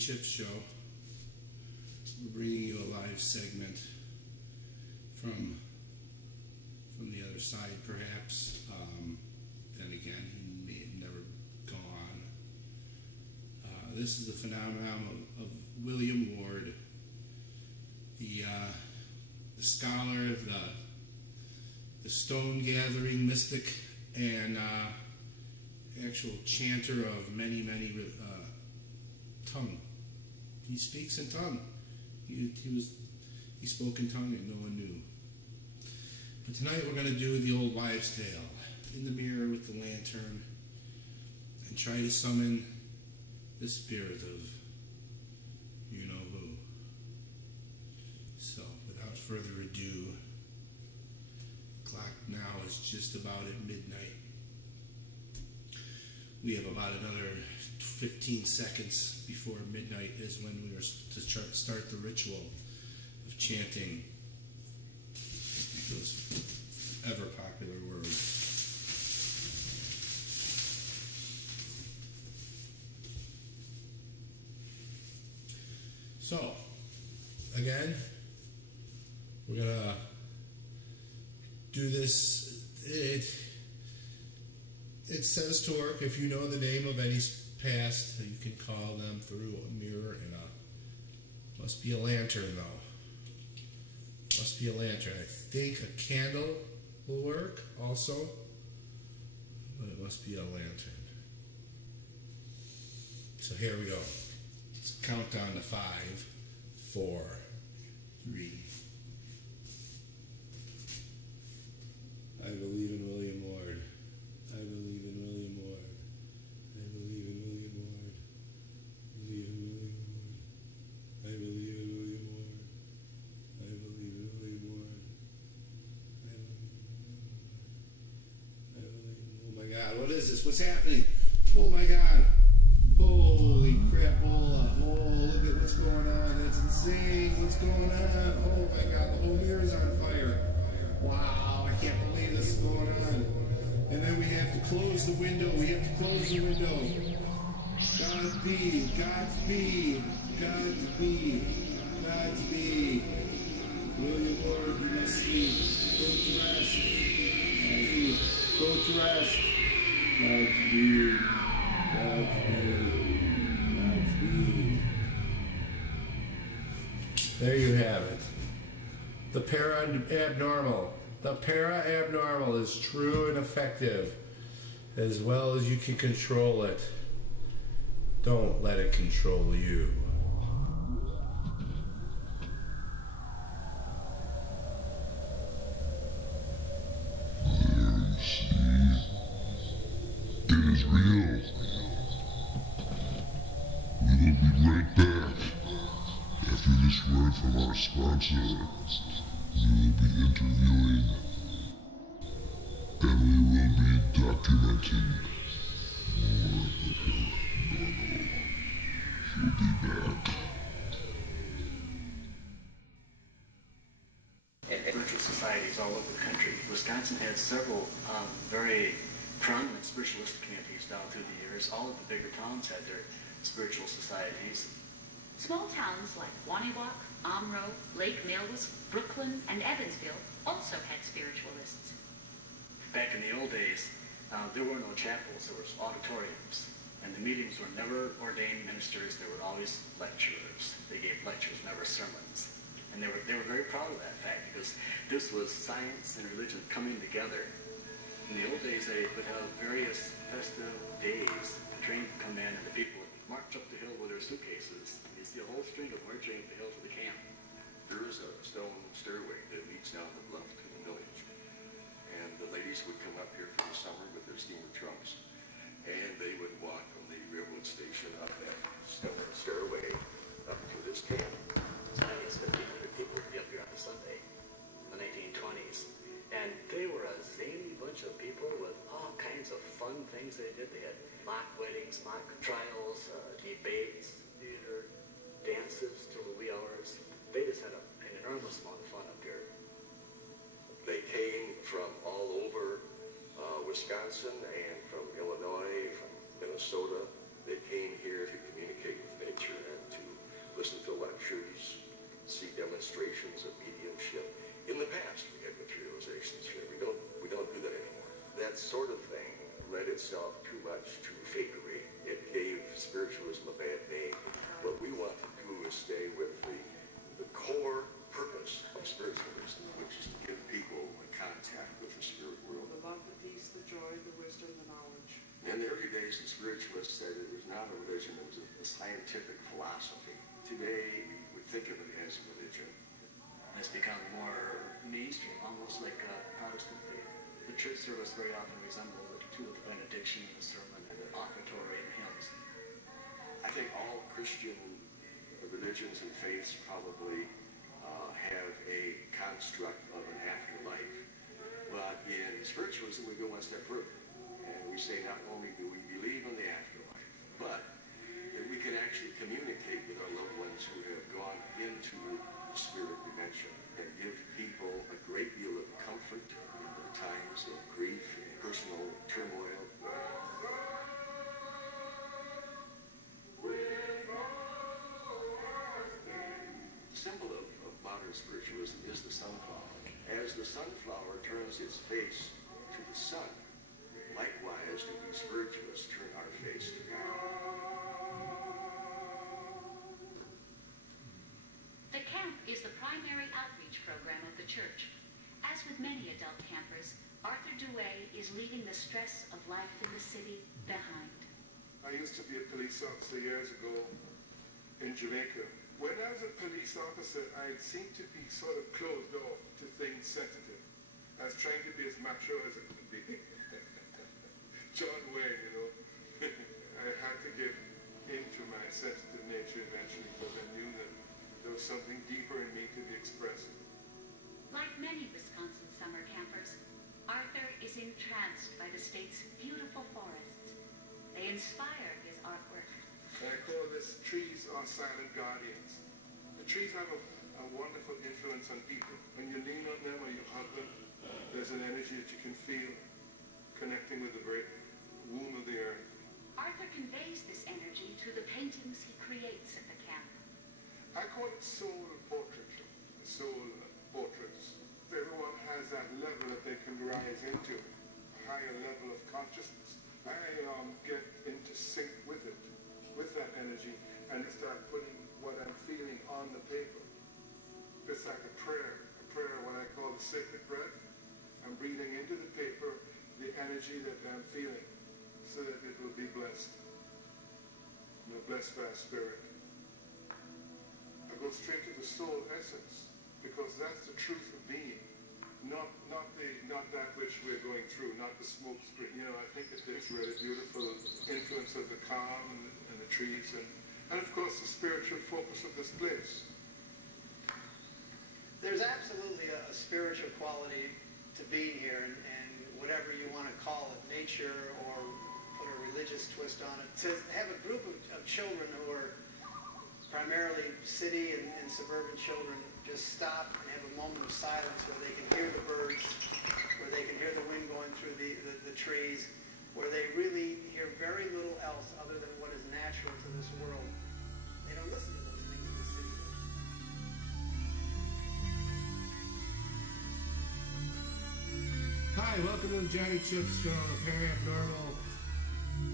Chip Show. We're bringing you a live segment from the other side, perhaps. Then again, he may have never gone. This is the phenomenon of William Ward, the scholar, the stone gathering mystic, and actual chanter of many tongue. He speaks in tongue. He spoke in tongue and no one knew. But tonight we're going to do the old wives' tale in the mirror with the lantern and try to summon the spirit of you know who. So without further ado, the clock now is just about at midnight. We have about another 15 seconds before midnight is when we were to start the ritual of chanting those ever popular words. So, again, we're gonna do this. It says to work if you know the name of any past, you can call them through a mirror and must be a lantern though. Must be a lantern. I think a candle will work also, but it must be a lantern. So here we go. Let's count down to 5, 4, 3. I believe in William Ward. I believe in William Ward. I believe in William Ward. I believe in William Ward. I believe in William Ward. I believe in William Ward. I believe. Oh my God! What is this? What's happening? Oh my God! Holy crap! Oh, look at what's going on! That's insane! What's going on? Oh my God! The whole mirror's on fire! Wow! I can't believe this is going on. And then we have to close the window. We have to close the window. Godspeed, Godspeed, Godspeed, Godspeed. William Ward, you must sleep. Go to rest. Godspeed. Go to rest. Godspeed, Godspeed, Godspeed. There you have it. The para-abnormal. The para-abnormal is true and effective as well as you can control it. Don't let it control you. It is real. We will be right back after this word from our sponsor. We will be interviewing and we will be documenting more of the paranormal. We'll be back. Spiritual societies all over the country. Wisconsin had several very prominent spiritualist communities down through the years. All of the bigger towns had their spiritual societies. Small towns like Waniwak, Omro, Lake Mills, Brooklyn, and Evansville also had spiritualists. Back in the old days, there were no chapels, there were auditoriums. And the meetings were never ordained ministers, they were always lecturers. They gave lectures, never sermons. And they were very proud of that fact because this was science and religion coming together. In the old days, they would have various festive days. The train would come in and the people would march up the hill with their suitcases. You'd see a whole string of marching up the hill to the camp. There is a stone stairway that leads down the bluff to the village. And the ladies would come up here for the summer with their steamer trunks. And they would walk from the railroad station up that stone stairway up to this camp. It's 1,500 people would be up here on a Sunday in the 1920s. And they were a zany bunch of people with all kinds of fun things they did. They had mock weddings, mock trials, debates, theater, dances till the wee hours. They just had an enormous amount of fun up here. They came from all over Wisconsin and from Illinois, from Minnesota. They came here to communicate with nature and to not a religion, it was a scientific philosophy. Today, we would think of it as a religion. It's become more mainstream, almost like a Protestant faith. The church service very often resembles the two of the benediction and the sermon and the offertory and hymns. I think all Christian religions and faiths probably have a construct of an afterlife. But in spiritualism, we go one step further. And we say not only do we believe in the afterlife, but that we can actually communicate with our loved ones who have gone into the spirit dimension and give people a great deal of comfort in their times of grief and personal turmoil. The symbol of modern spiritualism is the sunflower. As the sunflower turns its face to the sun, likewise do we spiritualists turn our face to God. The camp is the primary outreach program of the church. As with many adult campers, Arthur Duay is leaving the stress of life in the city behind. I used to be a police officer years ago in Jamaica. When I was a police officer, I seemed to be sort of closed off to things sensitive. I was trying to be as macho as I could be. John Wayne, you know. I had to get into my sensitive nature eventually because I knew that there was something deeper in me to be expressed. Like many Wisconsin summer campers, Arthur is entranced by the state's beautiful forests. They inspire his artwork. And I call this trees are silent guardians. The trees have a wonderful influence on people. When you lean on them or you hug them, there's an energy that you can feel connecting with the very womb of the earth. Arthur conveys this energy to the paintings he creates at the camp. I call it soul portraiture, soul portraits. Everyone has that level that they can rise into, a higher level of consciousness. I get into sync with it, with that energy, and start putting what I'm feeling on the paper. It's like a prayer, what I call the sacred breath. I'm breathing into the paper the energy that I'm feeling, so that it will be blessed. You know, blessed by a spirit. I go straight to the soul essence, because that's the truth of being, not that which we're going through, not the smoke screen. You know, I think that it's really beautiful influence of the calm and the trees, and of course the spiritual focus of this place. There's absolutely a spiritual quality to being here, and whatever you want to call it, nature or put a religious twist on it. To have a group of children who are primarily city and suburban children just stop and have a moment of silence where they can hear the birds, where they can hear the wind going through the trees, where they really hear very little else other than what is natural to this world. They don't listen to those things in the city. Hi, welcome to the Johnny Chips Show, the PARAABNORMAL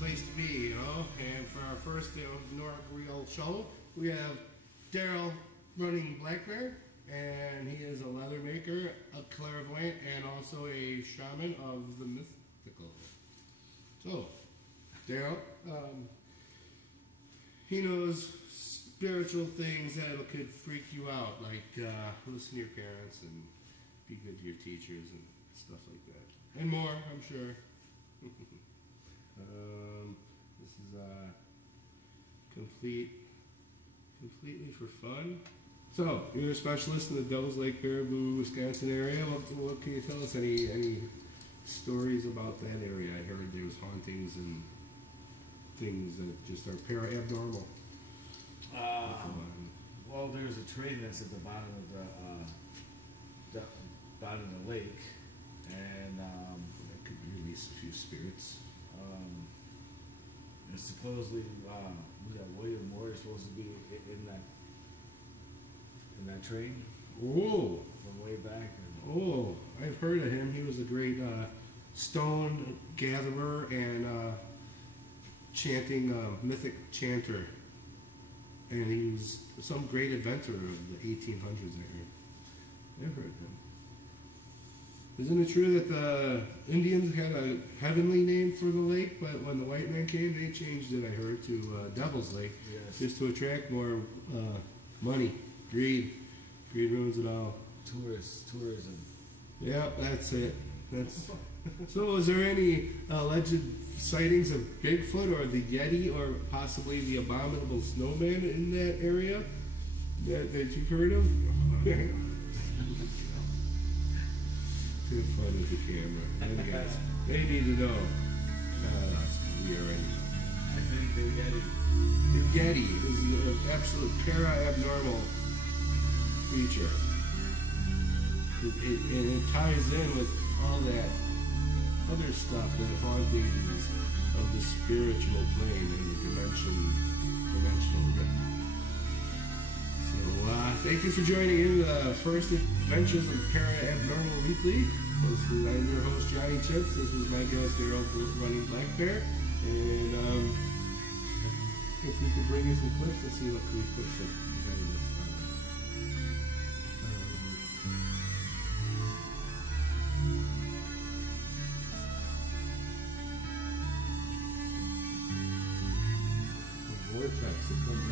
place to be, you know. And for our first inaugural show, we have Daryl running Black Bear, and he is a leather maker, a clairvoyant, and also a shaman of the mystical. So, Daryl, he knows spiritual things that could freak you out, like listen to your parents and be good to your teachers and stuff like that, and more, I'm sure. This is completely for fun. So, you're a specialist in the Devils Lake, Baraboo, Wisconsin area. What can you tell us? Any stories about that area? I heard there was hauntings and things that just are para-abnormal. Well, there's a train that's at the bottom of the lake, and that could release a few spirits. and supposedly William Moore is supposed to be in that train. Oh, from way back. Oh, I've heard of him. He was a great stone gatherer and chanting mythic chanter, and he was some great inventor of the 1800s. I've heard of him. Isn't it true that the Indians had a heavenly name for the lake, but when the white man came, they changed it, I heard, to Devil's Lake, Yes. just to attract more money, greed. Greed ruins it all. Tourism. Yep, that's it. So, is there any alleged sightings of Bigfoot or the Yeti or possibly the abominable snowman in that area that you've heard of? Too fun with the camera. Them guys, they need to know. We already. I think the Yeti. The Yeti is an absolute para-abnormal creature. And it ties in with all that other stuff, that hauntings of the spiritual plane and the dimensional rift. So, thank you for joining in the first Adventures of Para-Abnormal Weekly. I'm your host, Johnny Chips. This was my guest, Daryl, running Black Bear. And if we could bring you some clips, let's see what we put some. Vortex that comes